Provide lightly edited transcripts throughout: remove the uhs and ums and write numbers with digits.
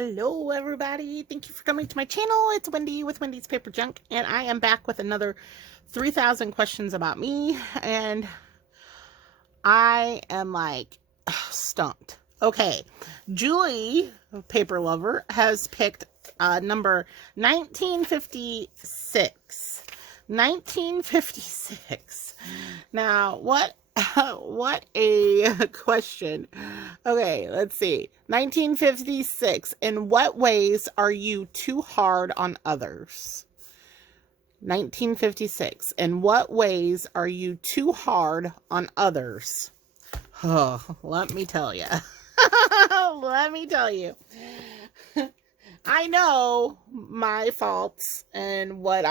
Hello everybody, thank you for coming to my channel. It's Wendy with Wendy's Paper Junk, and I am back with another 3,000 questions about me, and I am like stumped. Okay, Julie, Paper Lover, has picked number 1956. 1956. Now, what what a question. Okay, let's see. 1956. In what ways are you too hard on others? 1956. In what ways are you too hard on others? Oh, let me tell you. Let me tell you. I know my faults and what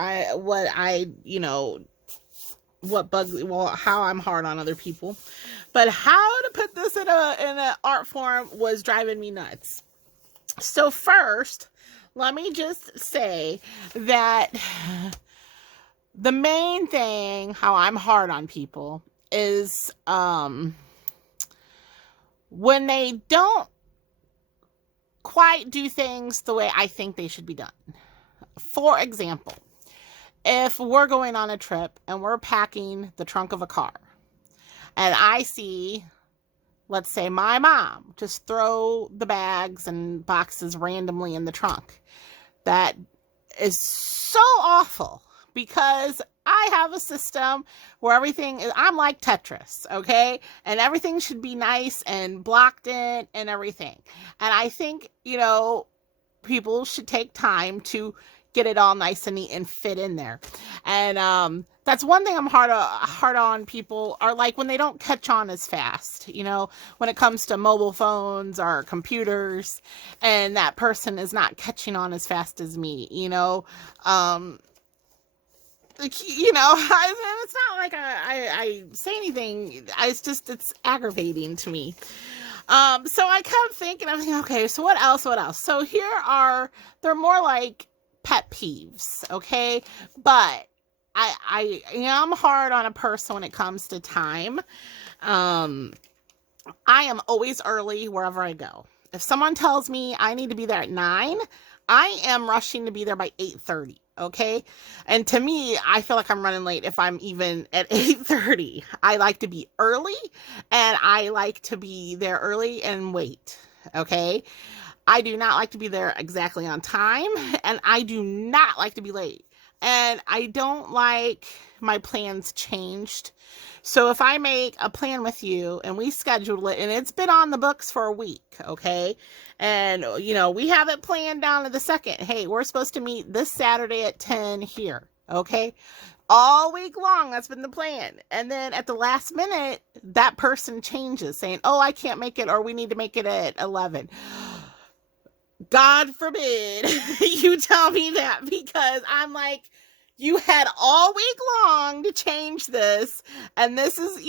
bugs, well, how I'm hard on other people, but how to put this in an art form was driving me nuts. So first, let me just say that the main thing how I'm hard on people is when they don't quite do things the way I think they should be done. For example, if we're going on a trip and we're packing the trunk of a car and I see, let's say, my mom just throw the bags and boxes randomly in the trunk, that is so awful because I have a system where everything is, I'm like Tetris, okay? And everything should be nice and blocked in and everything. And I think, people should take time to get it all nice and neat and fit in there. And that's one thing I'm hard on people, are like when they don't catch on as fast, when it comes to mobile phones or computers, and that person is not catching on as fast as me, it's not like I say anything. It's aggravating to me. So I kept thinking, I'm thinking, okay, so what else? So they're more like pet peeves, okay? But I am hard on a person when it comes to time. I am always early wherever I go. If someone tells me I need to be there at 9, I am rushing to be there by 8:30. Okay. And to me, I feel like I'm running late if I'm even at 8:30. I like to be early, and I like to be there early and wait. Okay. I do not like to be there exactly on time, and I do not like to be late. And I don't like my plans changed. So if I make a plan with you and we schedule it and it's been on the books for a week, okay? And, we have it planned down to the second. Hey, we're supposed to meet this Saturday at 10 here, okay? All week long, that's been the plan. And then at the last minute, that person changes saying, oh, I can't make it, or we need to make it at 11. God forbid you tell me that, because I'm like, you had all week long to change this. And this is,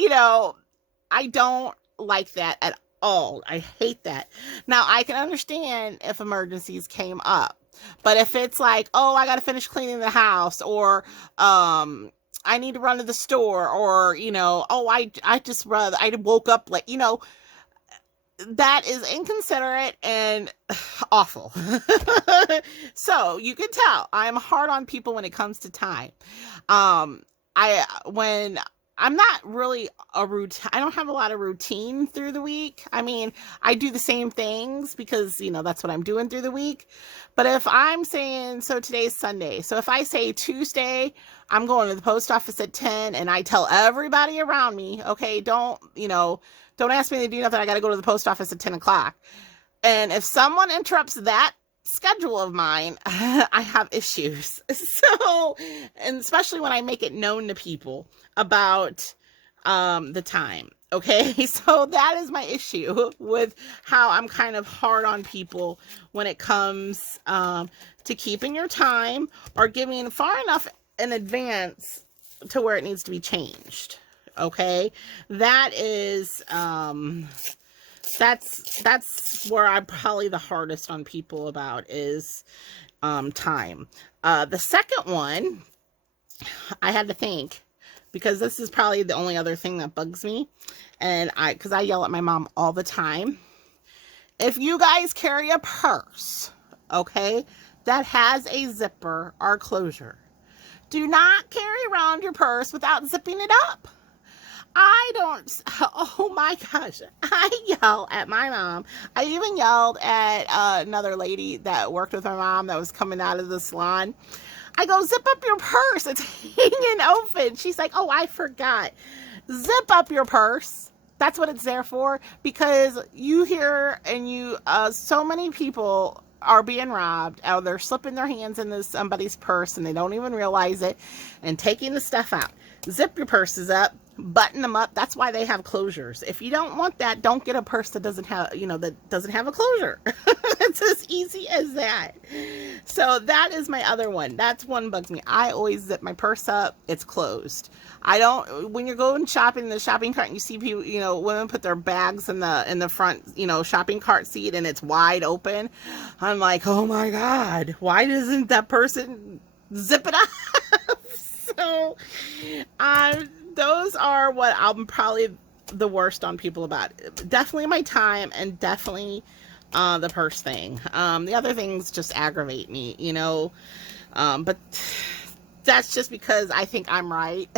I don't like that at all. I hate that. Now, I can understand if emergencies came up, but if it's like, oh, I got to finish cleaning the house, or, I need to run to the store, or, oh, I woke up late, that is inconsiderate and awful. So you can tell I'm hard on people when it comes to time. When I'm not really I don't have a lot of routine through the week. I mean, I do the same things because, that's what I'm doing through the week. But if I'm saying, so today's Sunday. So if I say Tuesday, I'm going to the post office at 10, and I tell everybody around me, okay, don't ask me to do nothing. I got to go to the post office at 10 o'clock. And if someone interrupts that schedule of mine, I have issues. So, and especially when I make it known to people about the time. Okay, so that is my issue with how I'm kind of hard on people when it comes to keeping your time or giving far enough in advance to where it needs to be changed. Okay, that is that's where I'm probably the hardest on people about is time. The second one, I had to think, because this is probably the only other thing that bugs me, and because I yell at my mom all the time, If you guys carry a purse, okay, that has a zipper or closure, do not carry around your purse without zipping it up. I don't, oh my gosh, I yell at my mom. I even yelled at another lady that worked with my mom that was coming out of the salon. I go, zip up your purse. It's hanging open. She's like, oh, I forgot. Zip up your purse. That's what it's there for, because you hear and so many people are being robbed, or they're slipping their hands into somebody's purse and they don't even realize it and taking the stuff out. Zip your purses up, button them up. That's why they have closures. If you don't want that, don't get a purse that doesn't have, that doesn't have a closure. It's as easy as that. So that is my other one. That's one bugs me. I always zip my purse up. It's closed. I don't, when you're going shopping in the shopping cart and you see people, women put their bags in the front, shopping cart seat and it's wide open. I'm like, oh my God, why doesn't that person zip it up? So, those are what I'm probably the worst on people about. Definitely my time, and definitely the purse thing. The other things just aggravate me, but that's just because I think I'm right.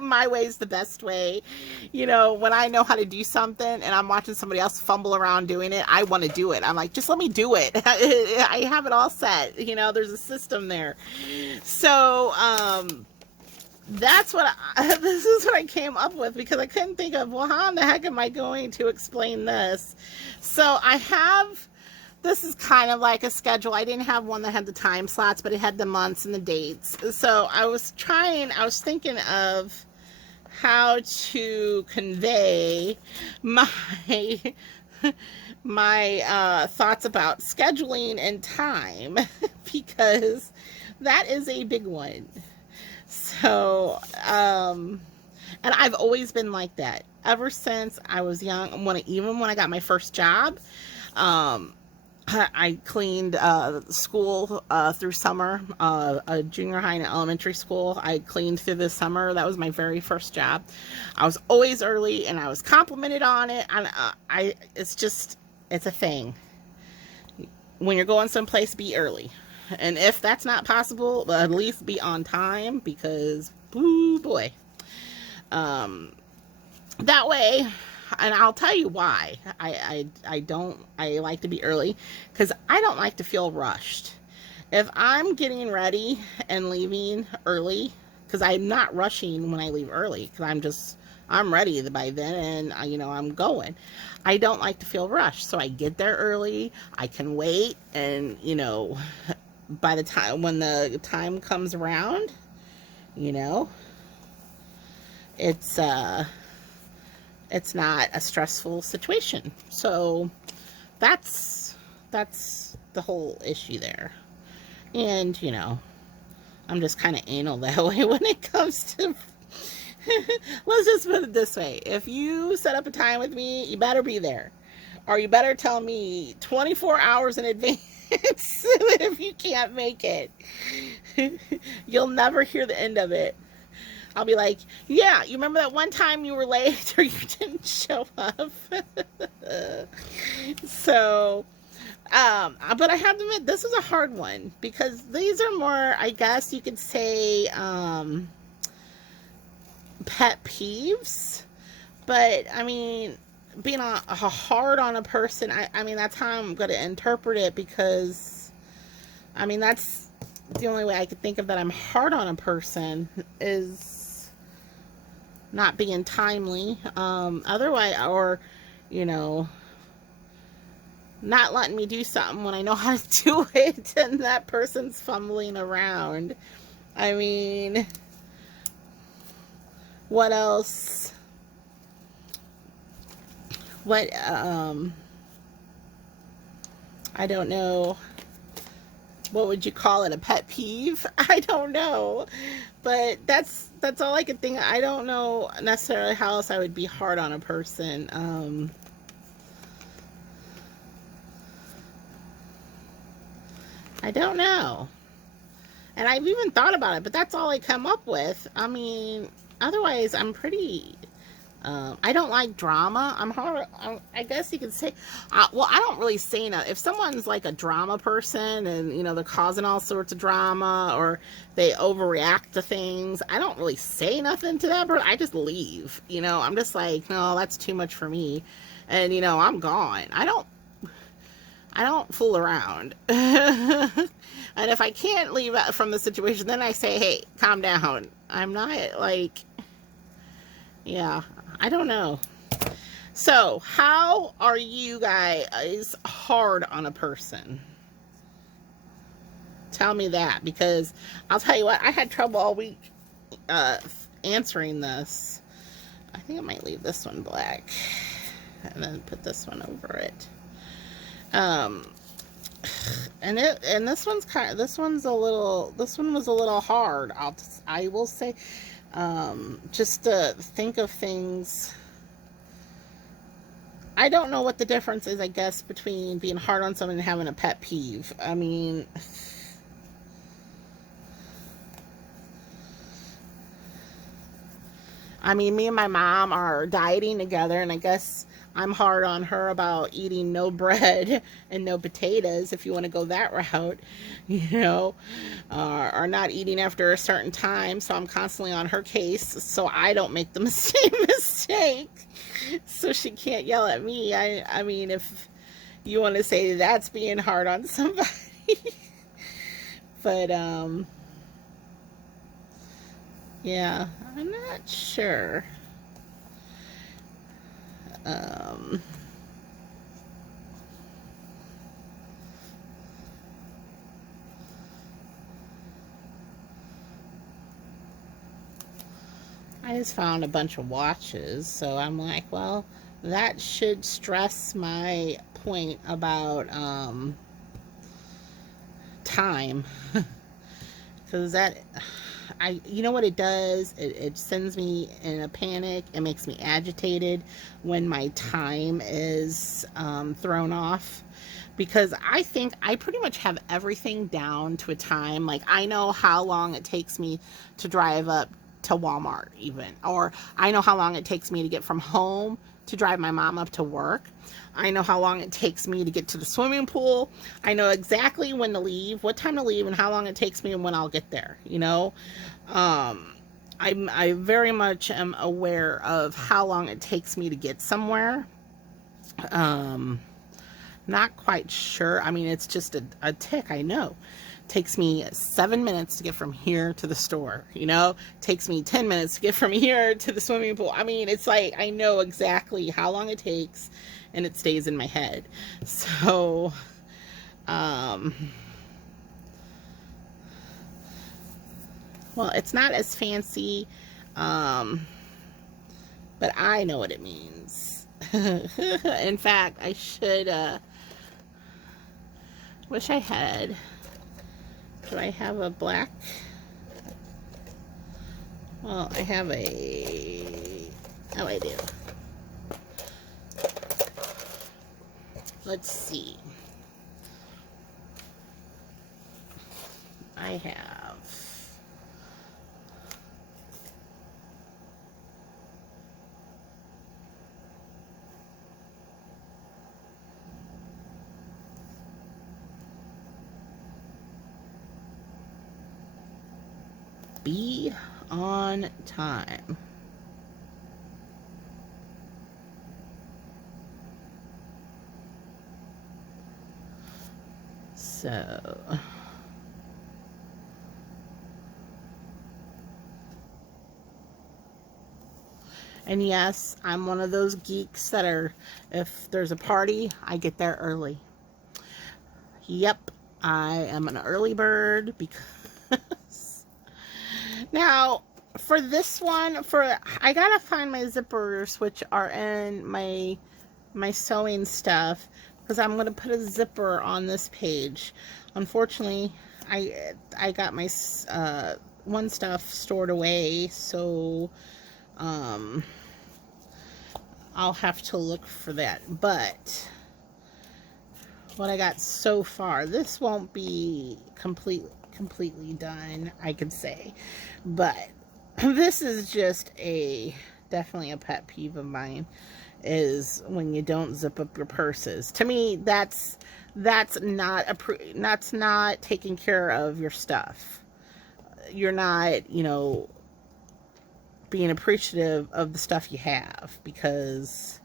My way is the best way. When I know how to do something and I'm watching somebody else fumble around doing it, I want to do it. I'm like, just let me do it. I have it all set. There's a system there. So, that's this is what I came up with, because I couldn't think of, well, how in the heck am I going to explain this? So this is kind of like a schedule. I didn't have one that had the time slots, but it had the months and the dates. So I was thinking of how to convey my thoughts about scheduling and time, because that is a big one. So, and I've always been like that ever since I was young. Even when I got my first job, I cleaned school through summer, a junior high and elementary school. I cleaned through the summer. That was my very first job. I was always early, and I was complimented on it. And it's a thing. When you're going someplace, be early. And if that's not possible, at least be on time, because, boo boy. That way, and I'll tell you why I like to be early, because I don't like to feel rushed. If I'm getting ready and leaving early, because I'm not rushing when I leave early, because I'm ready by then, and I'm going. I don't like to feel rushed, so I get there early. I can wait, and by the time, when the time comes around, it's not a stressful situation. So that's the whole issue there. And I'm just kind of anal that way when it comes to let's just put it this way. If you set up a time with me, you better be there, or you better tell me 24 hours in advance. If you can't make it, you'll never hear the end of it. I'll be like, yeah, you remember that one time you were late or you didn't show up? So, but I have to admit, this is a hard one, because these are more, I guess you could say, pet peeves. But, being hard on a person, that's how I'm going to interpret it, because, that's the only way I could think of that I'm hard on a person, is not being timely, otherwise, or, not letting me do something when I know how to do it, and that person's fumbling around. What else? I don't know. What would you call it? A pet peeve? I don't know. But that's all I could think. I don't know necessarily how else I would be hard on a person. I don't know. And I've even thought about it, but that's all I come up with. Otherwise, I'm pretty I don't like drama. I guess you could say, well, I don't really say no. If someone's like a drama person and, you know, they're causing all sorts of drama or they overreact to things, I don't really say nothing to that person. I just leave, you know. I'm just like, no, that's too much for me. And, you know, I'm gone. I don't fool around. And if I can't leave from the situation, then I say, hey, calm down. I'm not like, yeah, I don't know. So, how are you guys hard on a person? Tell me that, because I'll tell you what, I had trouble all week answering this. I think I might leave this one black and then put this one over it. And this one's this one was a little hard. I will say, just to think of things. I don't know what the difference is, I guess, between being hard on someone and having a pet peeve. I mean, me and my mom are dieting together, and I guess I'm hard on her about eating no bread and no potatoes, if you want to go that route, you know, or not eating after a certain time. So I'm constantly on her case so I don't make the same mistake, so she can't yell at me. I mean, if you want to say that's being hard on somebody. But, yeah, I'm not sure. I just found a bunch of watches, so I'm like, well, that should stress my point about time. Because that, you know what it does? It sends me in a panic. It makes me agitated when my time is thrown off. Because I think I pretty much have everything down to a time. Like, I know how long it takes me to drive up to Walmart even. Or I know how long it takes me to get from home to drive my mom up to work. I know how long it takes me to get to the swimming pool. I know exactly when to leave, what time to leave, and how long it takes me and when I'll get there, you know? I very much am aware of how long it takes me to get somewhere. Not quite sure. I mean, it's just a tick, I know. Takes me 7 minutes to get from here to the store, you know? Takes me 10 minutes to get from here to the swimming pool. I mean, it's like, I know exactly how long it takes, and it stays in my head. So, well, it's not as fancy, but I know what it means. In fact, I should, wish I had. Do I have a black? Well, I have a, oh, I do. Let's see. I have be on time. So, and yes, I'm one of those geeks that are, if there's a party, I get there early. Yep, I am an early bird because now for this one, I gotta find my zippers, which are in my sewing stuff, because I'm gonna put a zipper on this page. Unfortunately, I got my one stuff stored away, so I'll have to look for that. But what I got so far, this won't be completely done, I could say, but this is just a definitely a pet peeve of mine, is when you don't zip up your purses. To me, that's not that's not taking care of your stuff. You're not, you know, being appreciative of the stuff you have, because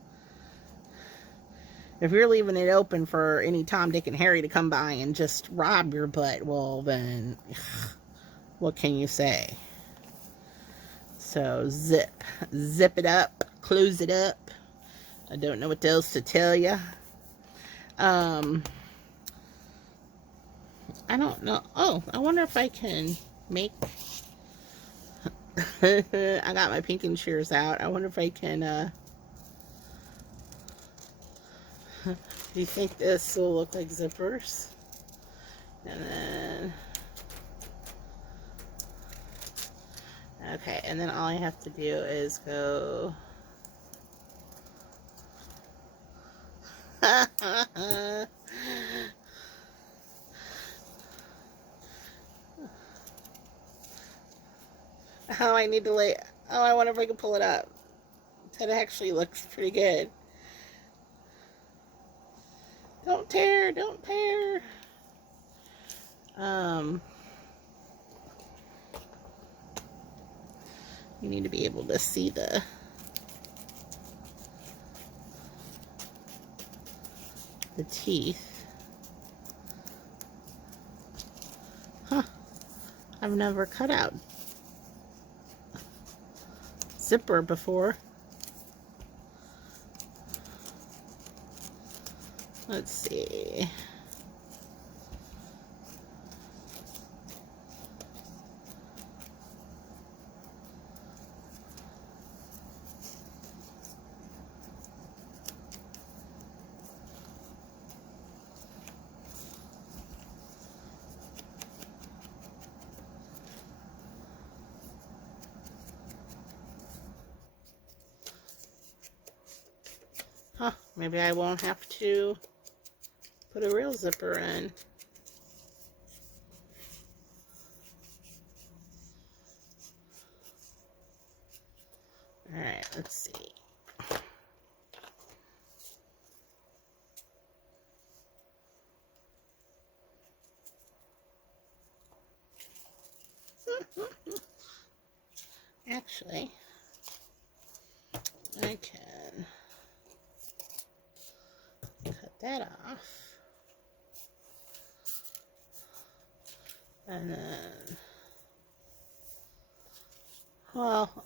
if you're leaving it open for any Tom, Dick, and Harry to come by and just rob your butt, well, then what can you say? So zip it up, close it up. I don't know what else to tell you. I don't know. Oh, I wonder if I can make... I got my pinking shears out. I wonder if I can, do you think this will look like zippers? And then... Okay, and then all I have to do is go... Oh, I need to lay... Oh, I wonder if I can pull it up. That actually looks pretty good. Don't tear, don't tear. You need to be able to see the... teeth. Huh. I've never cut out zipper before. Let's see. Huh, maybe I won't have to put a real zipper in. Alright, let's see. Actually, I can cut that off. And then, well,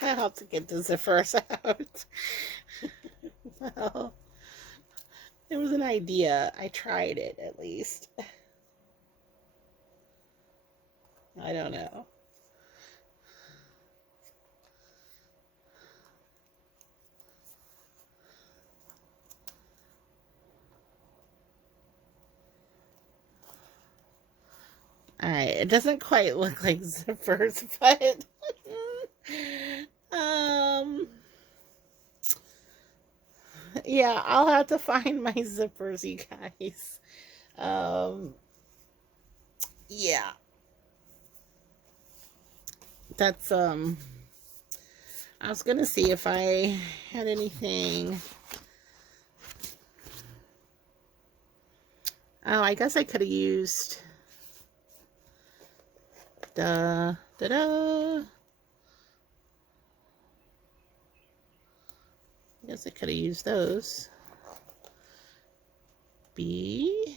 I have to get the zippers out. Well, it was an idea. I tried it, at least. I don't know. Alright, it doesn't quite look like zippers, but yeah, I'll have to find my zippers, you guys. Yeah. That's I was gonna see if I had anything. Oh, I guess I could have used I guess I could have used those. B.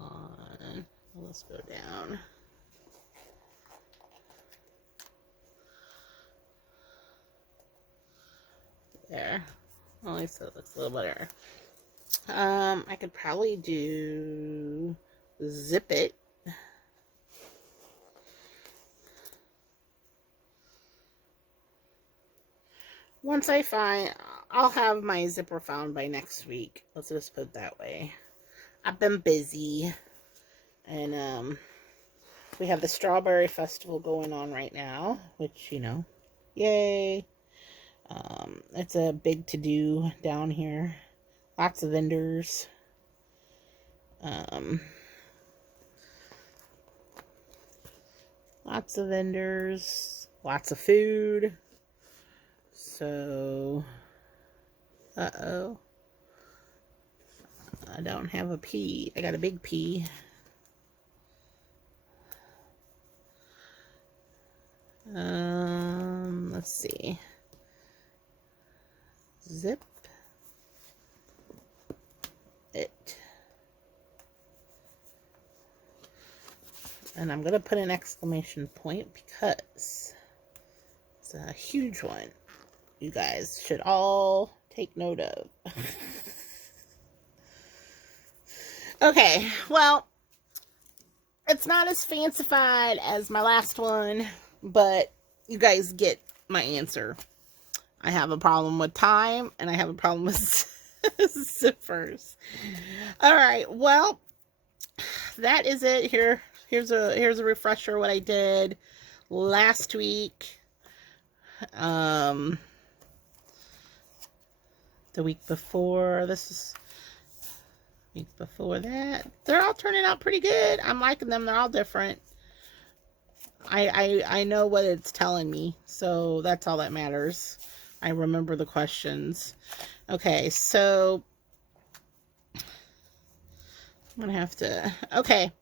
On. Let's go down. There. Well, at least it looks a little better. I could probably do zip it. Once I find, I'll have my zipper found by next week. Let's just put it that way. I've been busy. And, we have the Strawberry Festival going on right now, which, you know, yay. It's a big to-do down here. Lots of vendors. Lots of vendors. Lots of food. So, uh-oh. I don't have a P. I got a big P. Let's see. Zip it. And I'm going to put an exclamation point because it's a huge one. You guys should all take note of. Okay, well, it's not as fancified as my last one, but you guys get my answer. I have a problem with time, and I have a problem with zippers. All right, well, that is it. Here's a refresher of what I did last week. The week before, this is week before that. They're all turning out pretty good. I'm liking them. They're all different. I know what it's telling me, so that's all that matters. I remember the questions. Okay, so I'm gonna have to, okay,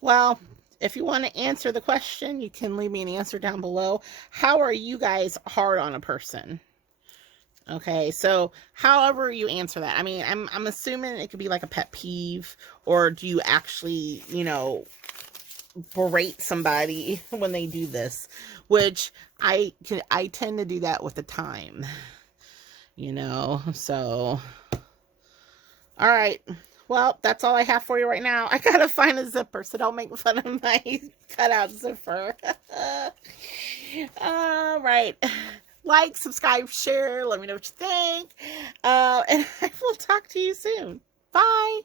well, if you want to answer the question, you can leave me an answer down below. How are you guys hard on a person? Okay, so however you answer that. I mean, I'm assuming it could be like a pet peeve, or do you actually, you know, berate somebody when they do this? Which I tend to do that with the time, you know. So, all right. Well, that's all I have for you right now. I gotta find a zipper, so don't make fun of my cutout zipper. All right. Like, subscribe, share. Let me know what you think. And I will talk to you soon. Bye.